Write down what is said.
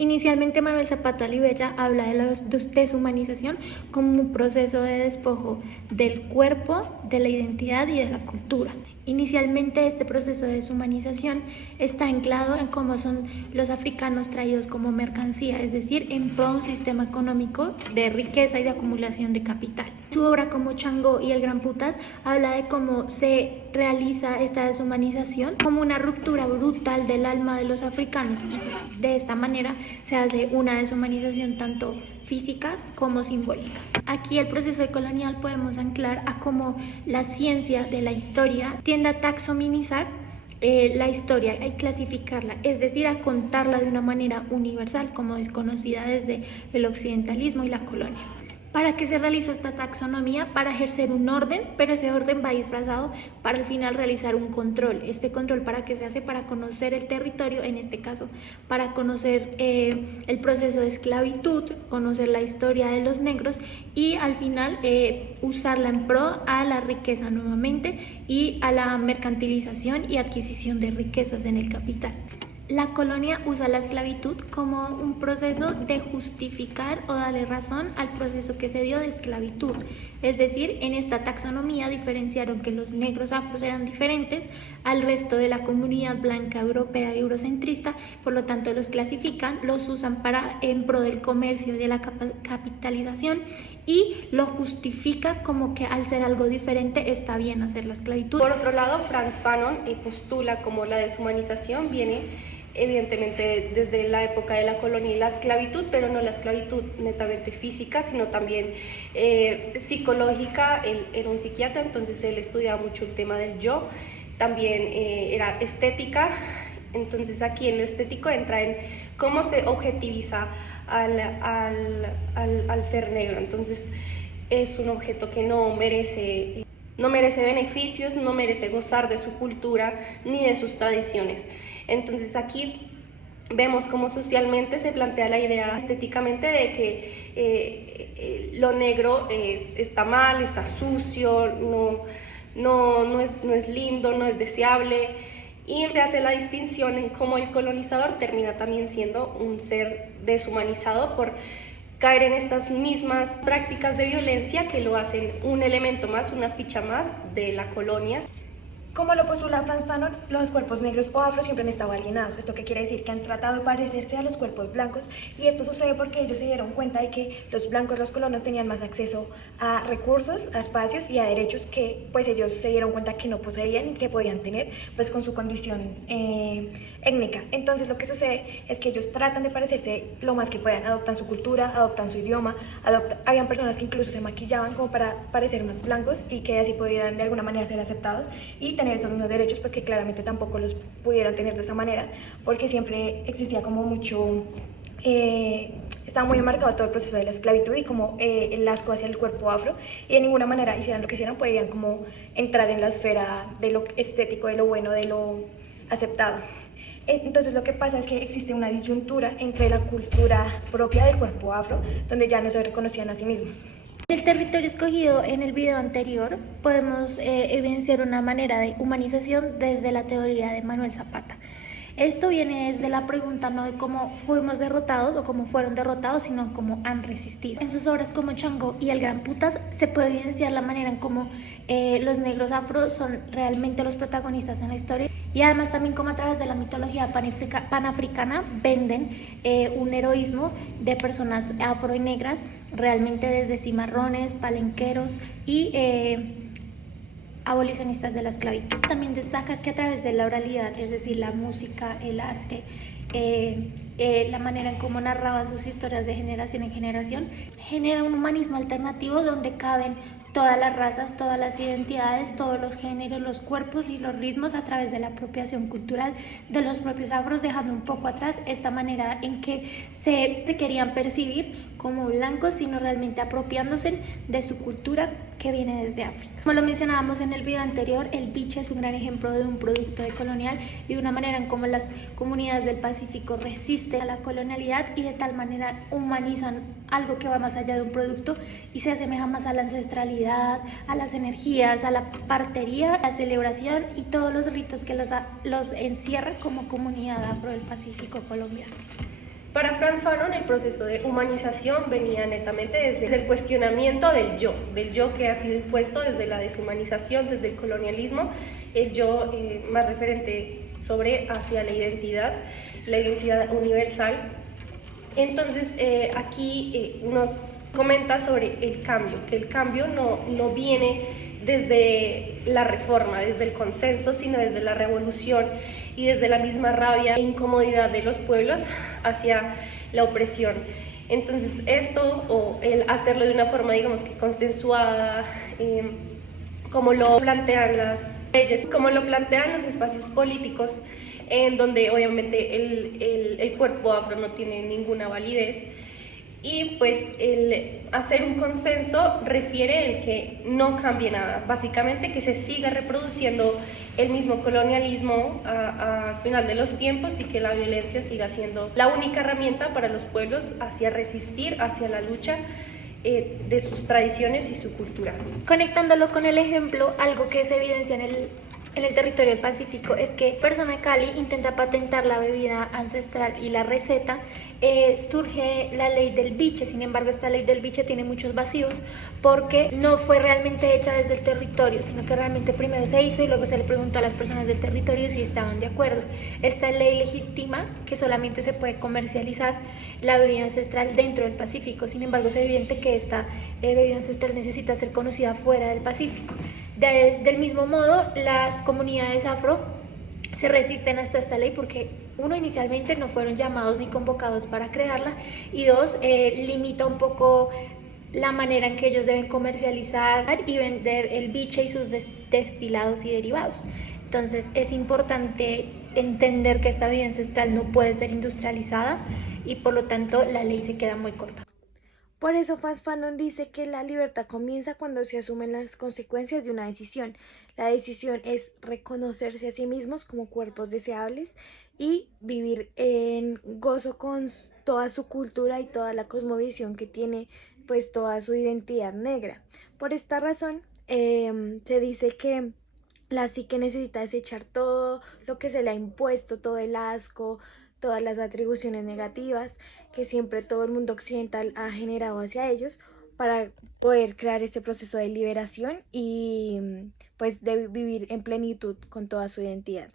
Inicialmente, Manuel Zapata Olivella habla de la deshumanización como un proceso de despojo del cuerpo, de la identidad y de la cultura. Inicialmente, este proceso de deshumanización está anclado en cómo son los africanos traídos como mercancía, es decir, en pro de un sistema económico de riqueza y de acumulación de capital. Su obra como Chango y el Gran Putas habla de cómo se realiza esta deshumanización como una ruptura brutal del alma de los africanos, y de esta manera se hace una deshumanización tanto física como simbólica. Aquí el proceso colonial podemos anclar a cómo la ciencia de la historia tiende a taxonomizar la historia y clasificarla, es decir, a contarla de una manera universal como desconocida desde el occidentalismo y la colonia. ¿Para qué se realiza esta taxonomía? Para ejercer un orden, pero ese orden va disfrazado para al final realizar un control. ¿Este control para qué se hace? Para conocer el territorio, en este caso, para conocer el proceso de esclavitud, conocer la historia de los negros y al final usarla en pro a la riqueza nuevamente y a la mercantilización y adquisición de riquezas en el capital. La colonia usa la esclavitud como un proceso de justificar o darle razón al proceso que se dio de esclavitud. Es decir, en esta taxonomía diferenciaron que los negros afros eran diferentes al resto de la comunidad blanca europea y eurocentrista, por lo tanto los clasifican, los usan en pro del comercio y de la capitalización y lo justifica como que al ser algo diferente está bien hacer la esclavitud. Por otro lado, Frantz Fanon postula como la deshumanización viene evidentemente desde la época de la colonia y la esclavitud, pero no la esclavitud netamente física, sino también psicológica. Él era un psiquiatra, entonces él estudiaba mucho el tema del yo, también era estética, entonces aquí en lo estético entra en cómo se objetiviza al ser negro, entonces es un objeto que no merece beneficios, no merece gozar de su cultura ni de sus tradiciones. Entonces aquí vemos cómo socialmente se plantea la idea estéticamente de que lo negro está mal, está sucio, no es lindo, no es deseable, y se hace la distinción en cómo el colonizador termina también siendo un ser deshumanizado por caer en estas mismas prácticas de violencia que lo hacen un elemento más, una ficha más de la colonia. Como lo postula Frantz Fanon, los cuerpos negros o afros siempre han estado alienados. ¿Esto qué quiere decir? Que han tratado de parecerse a los cuerpos blancos, y esto sucede porque ellos se dieron cuenta de que los blancos, los colonos, tenían más acceso a recursos, a espacios y a derechos que pues ellos se dieron cuenta que no poseían y que podían tener pues con su condición étnica. Entonces lo que sucede es que ellos tratan de parecerse lo más que puedan, adoptan su cultura, adoptan su idioma, habían personas que incluso se maquillaban como para parecer más blancos y que así pudieran de alguna manera ser aceptados y tener esos mismos derechos, pues que claramente tampoco los pudieron tener de esa manera, porque siempre existía como mucho, estaba muy enmarcado todo el proceso de la esclavitud y como el asco hacia el cuerpo afro, y de ninguna manera hicieran lo que hicieran podrían como entrar en la esfera de lo estético, de lo bueno, de lo aceptado. Entonces lo que pasa es que existe una disyuntura entre la cultura propia del cuerpo afro, donde ya no se reconocían a sí mismos. En el territorio escogido en el video anterior podemos evidenciar una manera de humanización desde la teoría de Manuel Zapata. Esto viene desde la pregunta no de cómo fuimos derrotados o cómo fueron derrotados, sino cómo han resistido. En sus obras como Chango y El Gran Putas se puede evidenciar la manera en cómo los negros afro son realmente los protagonistas en la historia, y además también como a través de la mitología panafricana venden un heroísmo de personas afro y negras realmente desde cimarrones, palenqueros y abolicionistas de la esclavitud. También destaca que a través de la oralidad, es decir, la música, el arte, la manera en cómo narraban sus historias de generación en generación, genera un humanismo alternativo donde caben todas las razas, todas las identidades, todos los géneros, los cuerpos y los ritmos a través de la apropiación cultural de los propios afros, dejando un poco atrás esta manera en que se querían percibir como blancos, sino realmente apropiándose de su cultura que viene desde África. Como lo mencionábamos en el video anterior, el biche es un gran ejemplo de un producto decolonial y de una manera en cómo las comunidades del Pacífico resisten a la colonialidad y de tal manera humanizan algo que va más allá de un producto y se asemeja más a la ancestralidad, a las energías, a la partería, a la celebración y todos los ritos que los encierra como comunidad afro del Pacífico colombiano. Para Frantz Fanon, el proceso de humanización venía netamente desde el cuestionamiento del yo que ha sido impuesto desde la deshumanización, desde el colonialismo, el yo más referente hacia la identidad universal. Entonces, aquí nos comenta sobre el cambio, que el cambio no viene desde la reforma, desde el consenso, sino desde la revolución y desde la misma rabia e incomodidad de los pueblos hacia la opresión. Entonces esto, o el hacerlo de una forma, digamos que consensuada, como lo plantean las leyes, como lo plantean los espacios políticos, en donde obviamente el cuerpo afro no tiene ninguna validez. Y pues el hacer un consenso refiere el que no cambie nada, básicamente que se siga reproduciendo el mismo colonialismo al final de los tiempos y que la violencia siga siendo la única herramienta para los pueblos hacia resistir, hacia la lucha de sus tradiciones y su cultura. Conectándolo con el ejemplo, algo que se evidencia en el territorio del Pacífico es que Persona Cali intenta patentar la bebida ancestral y la receta. Surge la ley del biche. Sin embargo, esta ley del biche tiene muchos vacíos porque no fue realmente hecha desde el territorio, sino que realmente primero se hizo y luego se le preguntó a las personas del territorio si estaban de acuerdo. Esta ley legitima que solamente se puede comercializar la bebida ancestral dentro del Pacífico. Sin embargo, es evidente que esta bebida ancestral necesita ser conocida fuera del Pacífico. Del mismo modo, las comunidades afro se resisten hasta esta ley porque, uno, inicialmente no fueron llamados ni convocados para crearla, y dos, limita un poco la manera en que ellos deben comercializar y vender el biche y sus destilados y derivados. Entonces es importante entender que esta bebida ancestral no puede ser industrializada y por lo tanto la ley se queda muy corta. Por eso Frantz Fanon dice que la libertad comienza cuando se asumen las consecuencias de una decisión. La decisión es reconocerse a sí mismos como cuerpos deseables y vivir en gozo con toda su cultura y toda la cosmovisión que tiene, pues toda su identidad negra. Por esta razón, se dice que la psique necesita desechar todo lo que se le ha impuesto, todo el asco, todas las atribuciones negativas que siempre todo el mundo occidental ha generado hacia ellos, para poder crear este proceso de liberación y pues de vivir en plenitud con toda su identidad.